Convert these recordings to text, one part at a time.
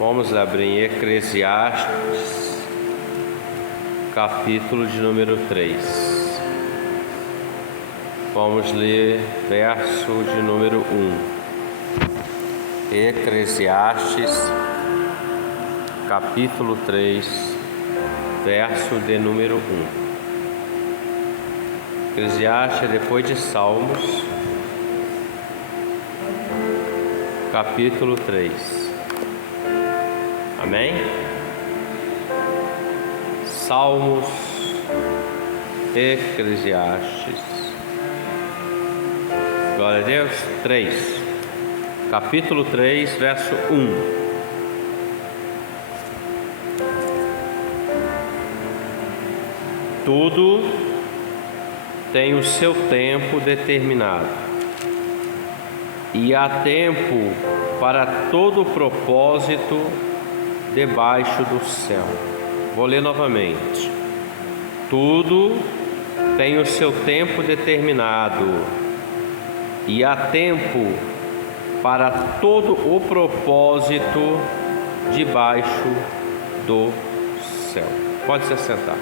Vamos abrir em Eclesiastes, capítulo de número 3. Vamos ler verso de número 1. Eclesiastes, capítulo 3, verso de número 1. Eclesiastes é depois de Salmos, capítulo 3. Amém? Salmos, Eclesiastes, glória a Deus, 3, capítulo 3, verso 1. Tudo tem o seu tempo determinado, e há tempo para todo propósito debaixo do céu. Vou ler novamente. Tudo tem o seu tempo determinado, e há tempo para todo o propósito debaixo do céu. Pode se assentar.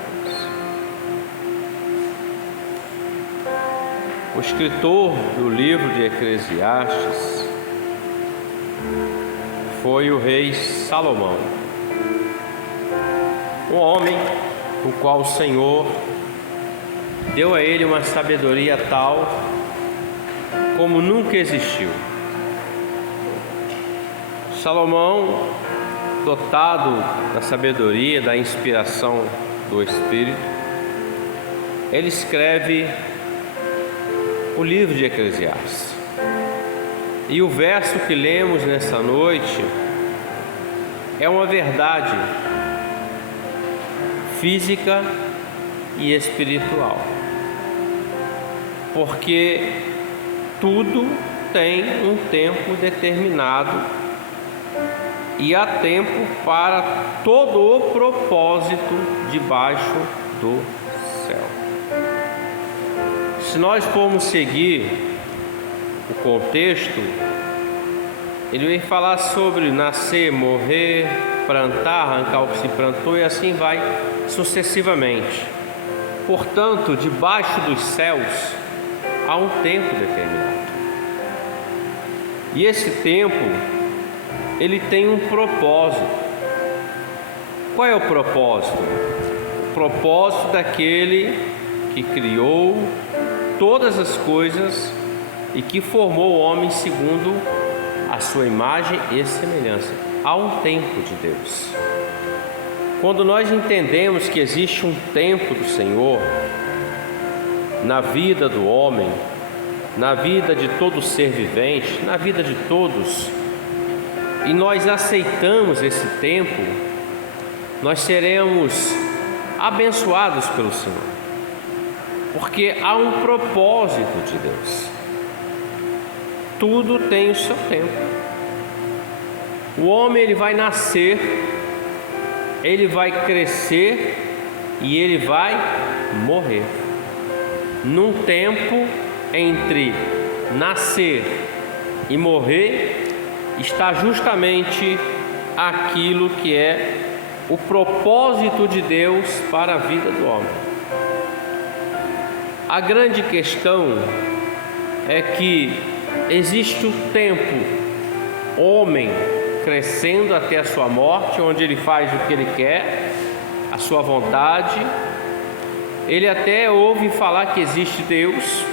O escritor do livro de Eclesiastes foi o rei Salomão, um homem o qual o Senhor deu a ele uma sabedoria tal como nunca existiu. Salomão, dotado da sabedoria, da inspiração do Espírito, ele escreve o livro de Eclesiastes. E o verso que lemos nessa noite é uma verdade física e espiritual, porque tudo tem um tempo determinado e há tempo para todo o propósito debaixo do céu. Se nós formos seguir o contexto, ele vai falar sobre nascer, morrer, plantar, arrancar o que se plantou e assim vai sucessivamente. Portanto, debaixo dos céus há um tempo determinado. E esse tempo, ele tem um propósito. Qual é o propósito? O propósito daquele que criou todas as coisas e que formou o homem segundo a sua imagem e semelhança. Há um tempo de Deus. Quando nós entendemos que existe um tempo do Senhor na vida do homem, na vida de todo ser vivente, na vida de todos, e nós aceitamos esse tempo, nós seremos abençoados pelo Senhor, porque há um propósito de Deus. Tudo tem o seu tempo. O homem, ele vai nascer, ele vai crescer e ele vai morrer. Num tempo entre nascer e morrer está justamente aquilo que é o propósito de Deus para a vida do homem. A grande questão é que existe o tempo, homem crescendo até a sua morte, onde ele faz o que ele quer, a sua vontade. Ele até ouve falar que existe Deus,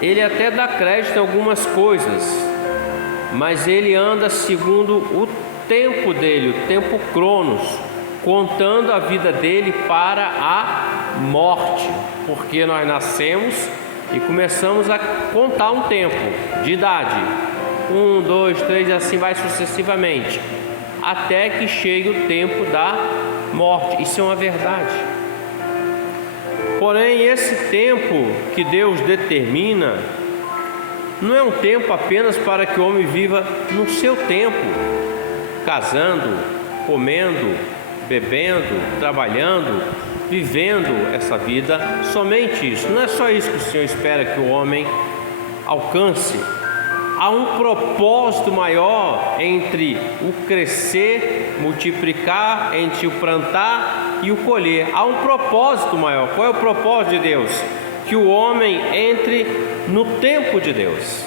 ele até dá crédito a algumas coisas, mas ele anda segundo o tempo dele, o tempo cronos, contando a vida dele para a morte, porque nós nascemos e começamos a contar um tempo de idade, 1, 2, 3, e assim vai sucessivamente, até que chegue o tempo da morte. Isso é uma verdade. Porém, esse tempo que Deus determina não é um tempo apenas para que o homem viva no seu tempo, casando, comendo, bebendo, trabalhando, vivendo essa vida, somente isso. Não é só isso que o Senhor espera que o homem alcance. há um propósito maior entre o crescer, multiplicar, entre o plantar e o colher. Há um propósito maior. Qual é o propósito de Deus? Que o homem entre no tempo de Deus.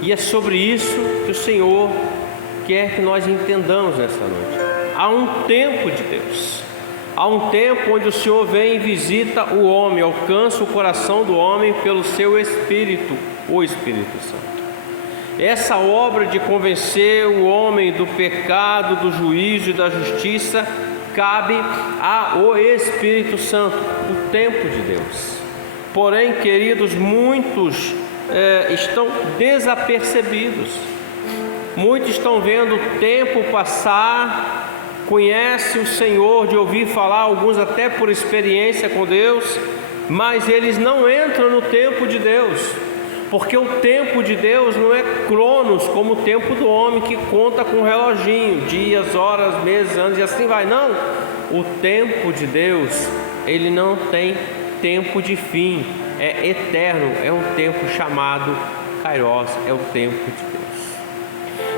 E é sobre isso que o Senhor quer que nós entendamos nessa noite. Há um tempo de Deus. Há um tempo onde o Senhor vem e visita o homem, alcança o coração do homem pelo seu Espírito, o Espírito Santo. Essa obra de convencer o homem do pecado, do juízo e da justiça cabe ao Espírito Santo, o tempo de Deus. Porém, queridos, muitos estão desapercebidos. Muitos estão vendo o tempo passar, conhecem o Senhor de ouvir falar, alguns até por experiência com Deus, mas eles não entram no tempo de Deus, porque o tempo de Deus não é cronos como o tempo do homem que conta com um reloginho, dias, horas, meses, anos e assim vai. Não, o tempo de Deus, ele não tem tempo de fim, é eterno, é um tempo chamado Kairos, é o tempo de Deus.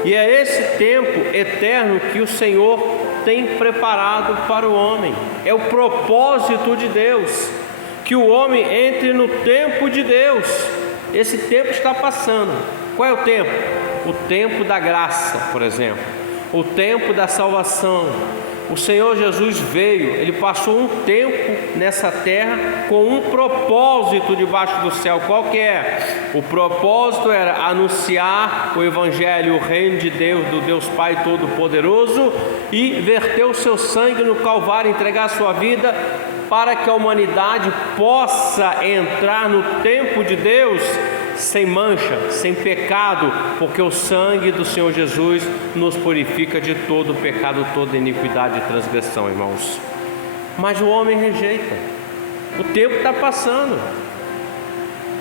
E é esse tempo eterno que o Senhor tem preparado para o homem. É o propósito de Deus, que o homem entre no tempo de Deus. Esse tempo está passando. Qual é o tempo? O tempo da graça, por exemplo, o tempo da salvação. O Senhor Jesus veio, Ele passou um tempo nessa terra com um propósito debaixo do céu. Qual que é? O propósito era anunciar o Evangelho, o reino de Deus, do Deus Pai Todo-Poderoso, e verter o seu sangue no Calvário, entregar a sua vida para que a humanidade possa entrar no tempo de Deus sem mancha, sem pecado, porque o sangue do Senhor Jesus nos purifica de todo o pecado, toda iniquidade e transgressão, irmãos. Mas o homem rejeita. O tempo está passando.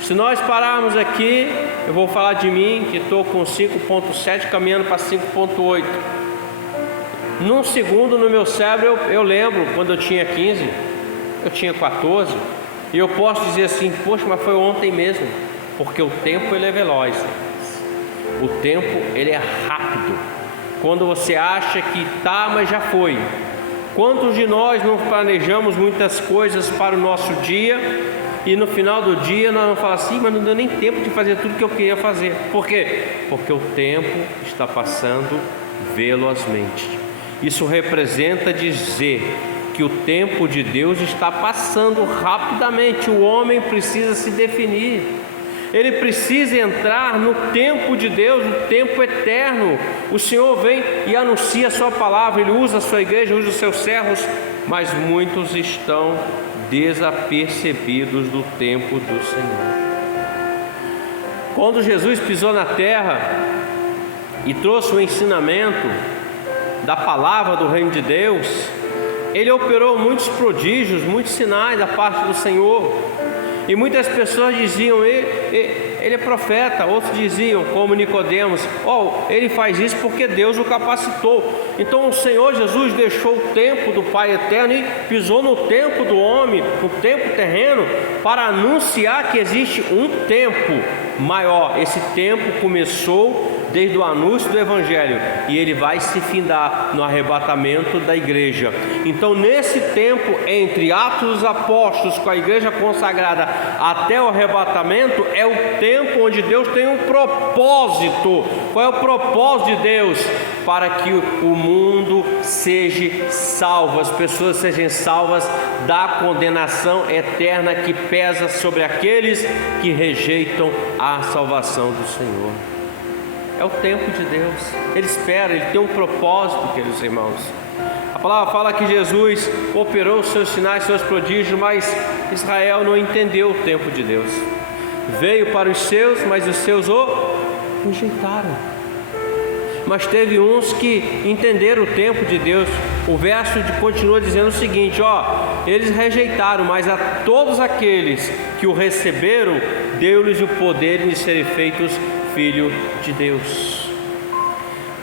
Se nós pararmos aqui, eu vou falar de mim, que estou com 5.7 caminhando para 5.8. Num segundo no meu cérebro eu lembro quando eu tinha 15, eu tinha 14, e eu posso dizer assim: poxa, mas foi ontem mesmo. Porque o tempo ele é veloz, o tempo ele é rápido. Quando você acha que está, mas já foi. Quantos de nós não planejamos muitas coisas para o nosso dia e no final do dia nós vamos falar assim: mas não deu nem tempo de fazer tudo que eu queria fazer. Por quê? Porque o tempo está passando velozmente. Isso representa dizer que o tempo de Deus está passando rapidamente. O homem precisa se definir. Ele precisa entrar no tempo de Deus, no tempo eterno. O Senhor vem e anuncia a sua palavra, Ele usa a sua igreja, usa os seus servos, mas muitos estão desapercebidos do tempo do Senhor. Quando Jesus pisou na terra e trouxe o ensinamento da palavra do reino de Deus, Ele operou muitos prodígios, muitos sinais da parte do Senhor. E muitas pessoas diziam: ele é profeta. Outros diziam, como Nicodemos: ele faz isso porque Deus o capacitou. Então o Senhor Jesus deixou o tempo do Pai eterno e pisou no tempo do homem, no tempo terreno, para anunciar que existe um tempo maior. Esse tempo começou desde o anúncio do Evangelho, e ele vai se findar no arrebatamento da igreja. Então, nesse tempo entre Atos dos Apóstolos com a igreja consagrada até o arrebatamento, é o tempo onde Deus tem um propósito. Qual é o propósito de Deus? Para que o mundo seja salvo, as pessoas sejam salvas da condenação eterna que pesa sobre aqueles que rejeitam a salvação do Senhor. É o tempo de Deus. Ele espera, Ele tem um propósito, queridos irmãos. A palavra fala que Jesus operou os seus sinais, seus prodígios, mas Israel não entendeu o tempo de Deus. Veio para os seus, mas os seus o rejeitaram. Mas teve uns que entenderam o tempo de Deus. O verso continua dizendo o seguinte: eles rejeitaram, mas a todos aqueles que o receberam, deu-lhes o poder de serem feitos filho de Deus.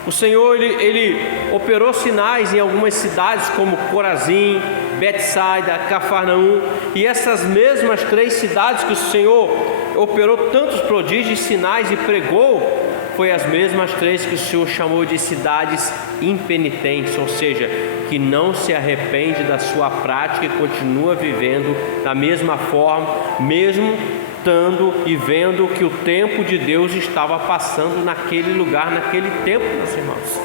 O Senhor ele operou sinais em algumas cidades como Corazim, Betsaida, Cafarnaum, e essas mesmas 3 cidades que o Senhor operou tantos prodígios, sinais e pregou, foi as mesmas 3 que o Senhor chamou de cidades impenitentes, ou seja, que não se arrepende da sua prática e continua vivendo da mesma forma, mesmo estando e vendo que o tempo de Deus estava passando naquele lugar, naquele tempo, meus irmãos.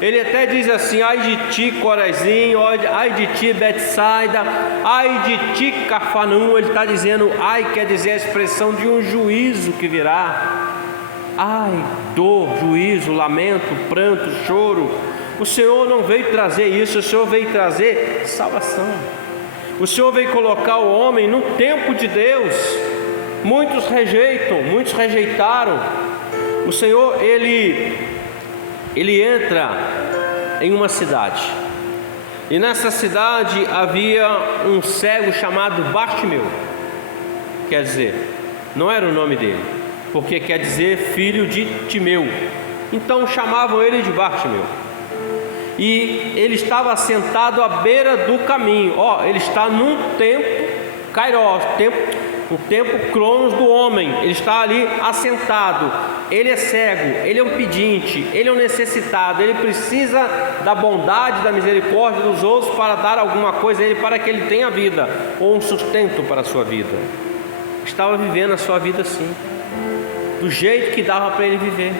Ele até diz assim: ai de ti, Corazinho, ai de ti, Betsaida, ai de ti, Cafarnaum. Ele está dizendo, ai quer dizer a expressão de um juízo que virá. Ai, dor, juízo, lamento, pranto, choro. O Senhor não veio trazer isso, o Senhor veio trazer salvação. O Senhor veio colocar o homem no tempo de Deus. Muitos rejeitam, muitos rejeitaram. O Senhor, Ele entra em uma cidade, e nessa cidade havia um cego chamado Bartimeu. Quer dizer, não era o nome dele, porque quer dizer filho de Timeu, então chamavam ele de Bartimeu. E ele estava sentado à beira do caminho. Ele está num tempo Kairos, o tempo Cronos do homem. Ele está ali assentado. Ele é cego, ele é um pedinte, ele é um necessitado. Ele precisa da bondade, da misericórdia dos outros para dar alguma coisa a ele, para que ele tenha vida, ou um sustento para a sua vida. Estava vivendo a sua vida assim, do jeito que dava para ele viver.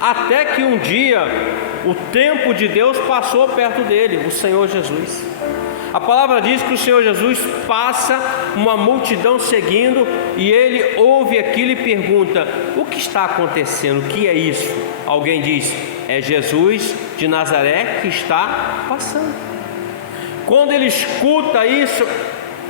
Até que um dia o tempo de Deus passou perto dele, o Senhor Jesus. A palavra diz que o Senhor Jesus passa, uma multidão seguindo, e ele ouve aquilo e pergunta: o que está acontecendo? O que é isso? Alguém diz: é Jesus de Nazaré que está passando. Quando ele escuta isso,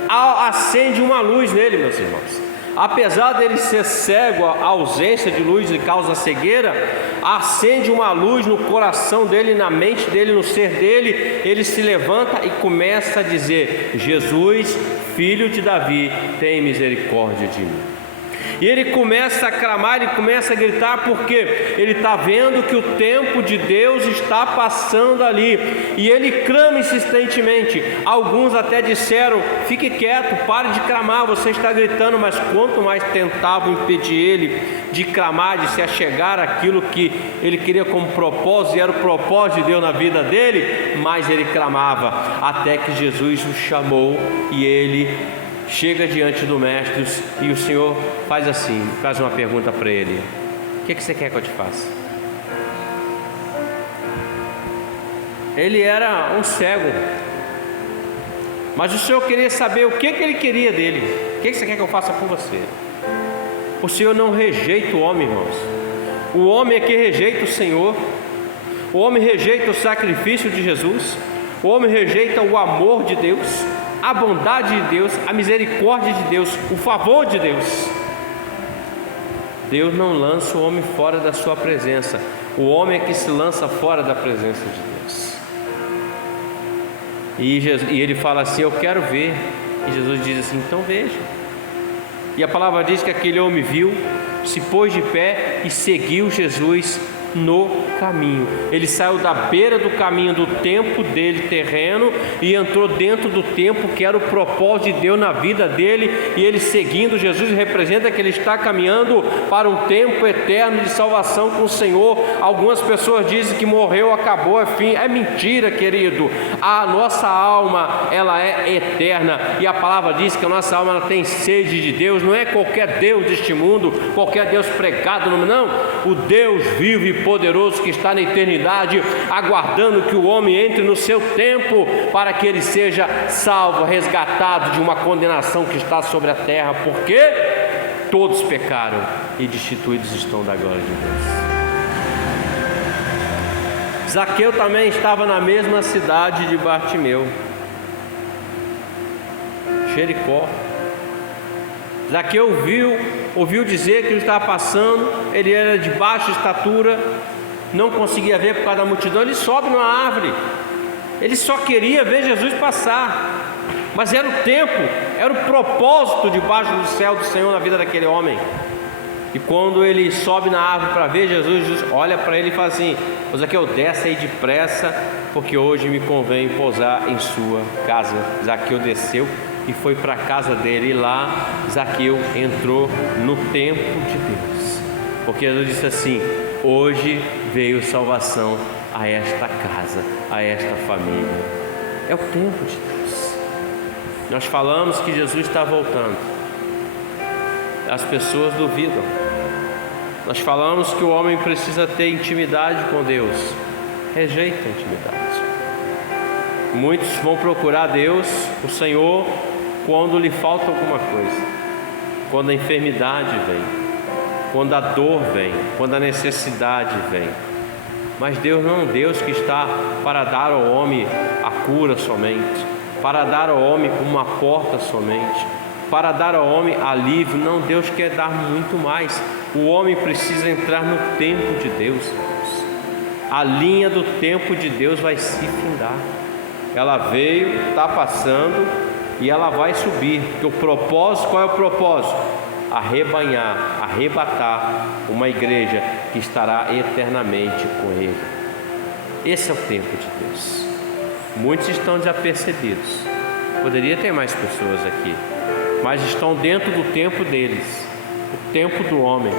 acende uma luz nele, meus irmãos. Apesar dele ser cego, a ausência de luz lhe causa cegueira, acende uma luz no coração dele, na mente dele, no ser dele. Ele se levanta e começa a dizer: Jesus, filho de Davi, tem misericórdia de mim. E ele começa a clamar, ele começa a gritar, porque ele está vendo que o tempo de Deus está passando ali. E ele clama insistentemente. Alguns até disseram: fique quieto, pare de clamar, você está gritando. Mas quanto mais tentavam impedir ele de clamar, de se achegar àquilo que ele queria como propósito, e era o propósito de Deus na vida dele, mais ele clamava, até que Jesus o chamou e ele chega diante do mestre. E o Senhor faz assim, faz uma pergunta para ele: o que você quer que eu te faça? Ele era um cego, mas o Senhor queria saber o que ele queria dele. O que você quer que eu faça por você? O Senhor não rejeita o homem, irmãos. O homem é que rejeita o Senhor. O homem rejeita o sacrifício de Jesus. O homem rejeita o amor de Deus, a bondade de Deus, a misericórdia de Deus, o favor de Deus. Deus não lança o homem fora da sua presença. O homem é que se lança fora da presença de Deus. E ele fala assim: eu quero ver. E Jesus diz assim: então veja. E a palavra diz que aquele homem viu, se pôs de pé e seguiu Jesus no caminho. Ele saiu da beira do caminho do tempo dele terreno e entrou dentro do tempo que era o propósito de Deus na vida dele. E ele seguindo Jesus representa que ele está caminhando para um tempo eterno de salvação com o Senhor. Algumas pessoas dizem que morreu, acabou, é fim. É mentira, querido. A nossa alma, ela é eterna, e a palavra diz que a nossa alma, ela tem sede de Deus. Não é qualquer Deus deste mundo, qualquer Deus pregado, não. O Deus vivo e poderoso que está na eternidade, aguardando que o homem entre no seu tempo, para que ele seja salvo, resgatado de uma condenação que está sobre a terra, porque todos pecaram e destituídos estão da glória de Deus. Zaqueu também estava na mesma cidade de Bartimeu, Jericó. Zaqueu ouviu dizer que ele estava passando. Ele era de baixa estatura, não conseguia ver por causa da multidão. Ele sobe numa árvore, ele só queria ver Jesus passar. Mas era o tempo, era o propósito debaixo do céu do Senhor na vida daquele homem. E quando ele sobe na árvore para ver Jesus, Jesus olha para ele e fala assim: Zaqueu, desce aí depressa, porque hoje me convém pousar em sua casa. Zaqueu desceu e foi para a casa dele, e lá Zaqueu entrou no templo de Deus, porque Jesus disse assim: Hoje veio salvação a esta casa, a esta família. É o tempo de Deus. Nós falamos que Jesus está voltando. As pessoas duvidam. Nós falamos que o homem precisa ter intimidade com Deus. Rejeita a intimidade. Muitos vão procurar Deus, o Senhor, quando lhe falta alguma coisa. Quando a enfermidade vem, quando a dor vem, quando a necessidade vem. Mas Deus não é um Deus que está para dar ao homem a cura somente, para dar ao homem uma porta somente, para dar ao homem alívio. Não, Deus quer dar muito mais. O homem precisa entrar no tempo de Deus. A linha do tempo de Deus vai se findar. Ela veio, está passando e ela vai subir. Porque o propósito, qual é o propósito? Arrebanhar, arrebatar uma igreja que estará eternamente com Ele. Esse é o tempo de Deus. Muitos estão desapercebidos. Poderia ter mais pessoas aqui, mas estão dentro do tempo deles, o tempo do homem.